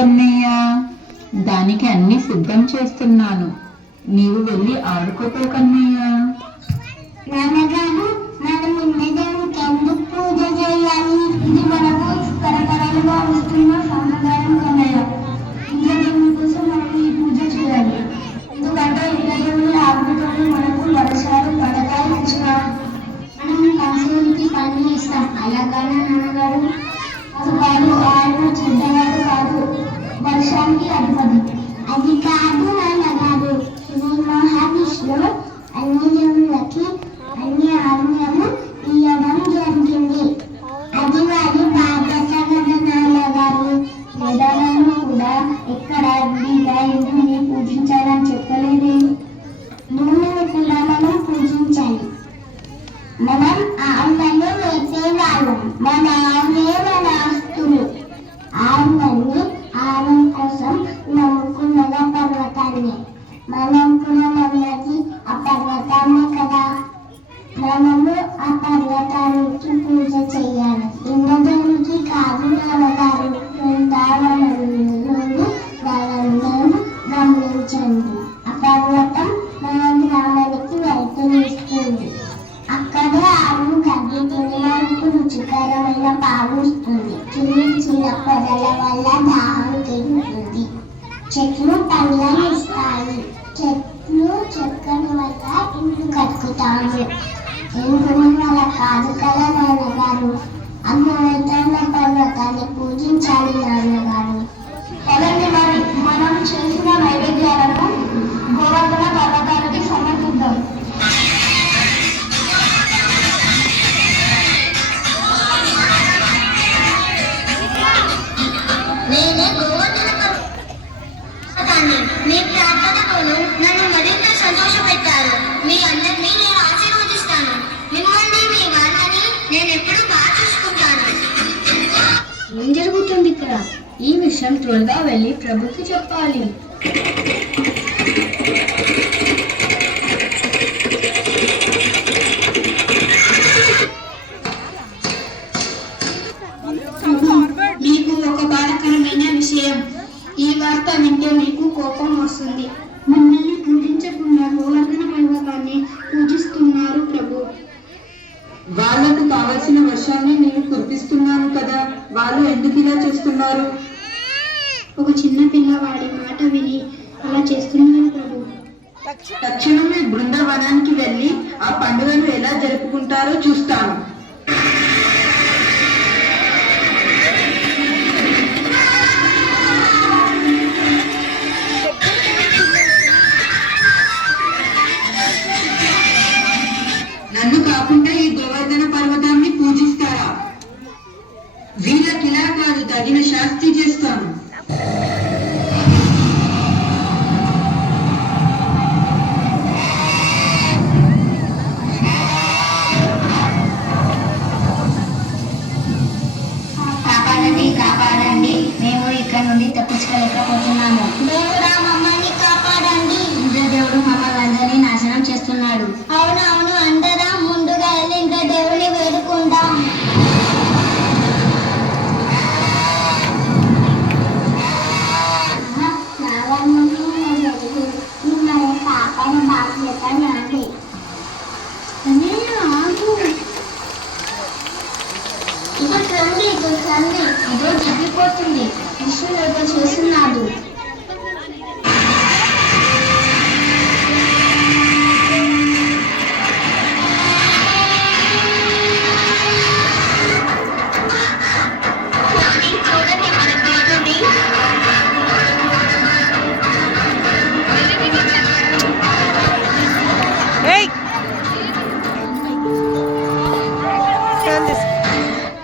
కన్నయ్య. దానికి అన్ని సిద్ధం చేస్తున్నాను. నీవు వెళ్ళి ఆడుకోపో కన్నయ్య. నాన్నగారు, మనం ఇంద్రదేవునికి ఎందుకు పూజ చేయాలి? ఇది మనకు తరతరాలుగా వస్తున్న సాంప్రదాయం కన్నయ్య. ఇంద్రదేవుని కోసం మనం ఈ పూజ చేయాలి. ఎందుకంటే ఇంద్రదేవుని ఆజ్ఞతోనే మనకు వర్షాలు పడతాయి కృష్ణ. మనం కాసేపుకి పని చేస్తాం. అలాగానే నాన్నగారు? అది కాదు, ఆయన చెడ్డవాడు కాదు, వర్షానికి అధిపతి. అది కాదు నాన్నగారు, శ్రీ మహావిష్ణువు అన్ని దేవుళ్ళకి అన్ని ఆజ్ఞలు ఇవ్వడం జరిగింది. అది వారి బాధ్యత కదా నాన్నగారు. వేదాలను కూడా ఎక్కడ ఇంద్రుని పూజించాలని చెప్పలేదే. భూమిని కూడా మనం పూజించాలి. మనం ఆవులను వేసేవాళ్ళం. మన ఆవులే మన ఆస్తులు. ఆవులన్నీ ఆహారం కోసం నమ్ముకున్నద పర్వతాన్ని. మనం కూడా నమ్మది ఆ పర్వతాన్ని కదా. మనము ఆ పర్వతానికి పూజ చేయాలి. ఇంద్రదేవునికి కాదు నాన్నగారు. బృందావనంలోని వాళ్ళందరూ గమనించండి. ఆ పర్వతం మన గ్రామానికి వెళ్తూనిస్తుంది. అక్కడే ఆవు గడ్డి తినడానికి రుచికరమైన పాలు ఇస్తుంది. చిన్న చిన్న పొదల వల్ల దాహం తీరుతుంది. చెట్లు పండ్లను ఇస్తాయి. చెట్లు చెక్కని వల్ల ఇల్లు కట్టుతాము. ఇంద్రుని వల్ల కాదు కదా నాన్నగారు. అన్నమైన పర్వతాన్ని పూజించాలి నాన్నగారు. కదండి, మరి మనం చేసిన నైవేద్యాలను గోవర్ధన పర్వతానికి సమర్పిద్దాం. నేనే గోవర్ధన పర్వతాన్ని మీ ప్రార్థనతోనూ నన్ను మరింత సంతోషపెట్టారు. మీ అందరినీ నేను ఆశీర్వదిస్తాను. మిమ్మల్ని మీ వాళ్ళని నేను ఎప్పుడు బాగా చూసుకుంటాను. ఏం జరుగుతుంది ఇక్కడ? ఈ విషయం త్వరగా వెళ్ళి ప్రభుకి చెప్పాలి. మీకు ఒక బాధకరమైన విషయం. ఈ వార్త వింటే మీకు కోపం వస్తుంది. మిమ్మల్ని పూజించకుండా గోవర్ధన పర్వతాన్ని పూజిస్తున్నారు ప్రభు. వాళ్లకు కావలసిన వర్షాన్ని నేను కురిపిస్తున్నాను కదా. వాళ్ళు ఎందుకు ఇలా చేస్తున్నారు? ఒక చిన్న పిల్లవాడి మాట విని అలా చేస్తున్నారు ప్రభు. తక్షణమే బృందావనానికి వెళ్ళి ఆ పండుగను ఎలా జరుపుకుంటారో చూస్తాను. నన్ను కాకుండా ఈ గోవర్ధన పర్వతాన్ని పూజిస్తారా? వీళ్ళకిలా కాదు, తగిన శాస్తి చేస్తాను. కాపాడండి, కాపాడండి, మేము ఇక్కడ నుండి తప్పించుకోలేకపోతున్నాము. దేవుడా, మమ్మల్ని కాపాడండి. ఇంద్రదేవుడు మమ్మల్ని అందరినీ నాశనం చేస్తున్నాడు. అవునవును, అందరం ముందుగా వెళ్ళి ఇంద్రదేవుని వేడుకుందాం. మిమ్మల్ని కాపాడే బాధ్యత నాది. ఇదో తగ్గిపోతుంది. విష్ణుడు ఏదో చేస్తున్నాడు.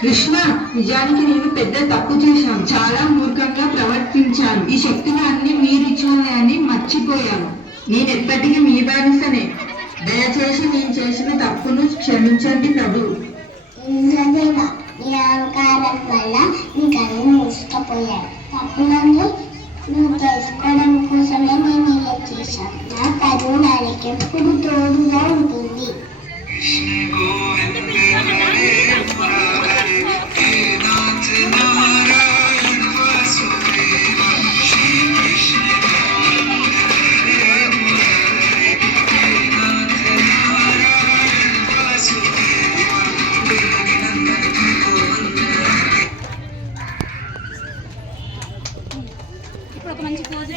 కృష్ణ, నిజానికి నేను పెద్ద తప్పు చేశాను. చాలా మూర్ఖంగా ప్రవర్తించాను. ఈ శక్తులు అన్ని మీరిచ్చినవి అని మర్చిపోయాను. నేను ఎప్పటికీ మీ బానిసనే. దయచేసి నేను చేసిన తప్పును క్షమించండి ప్రభు. నీ అహంకారం వల్ల నీకు అన్ని మూసుకుపోయాడు. తప్పులన్నీ నువ్వు తెలుసుకోవడం కోసమే నేను ఇలా చేశాను. నా కరువు నాకు ఎప్పుడు తోడుగా ఉంటుంది. మంచి పోజు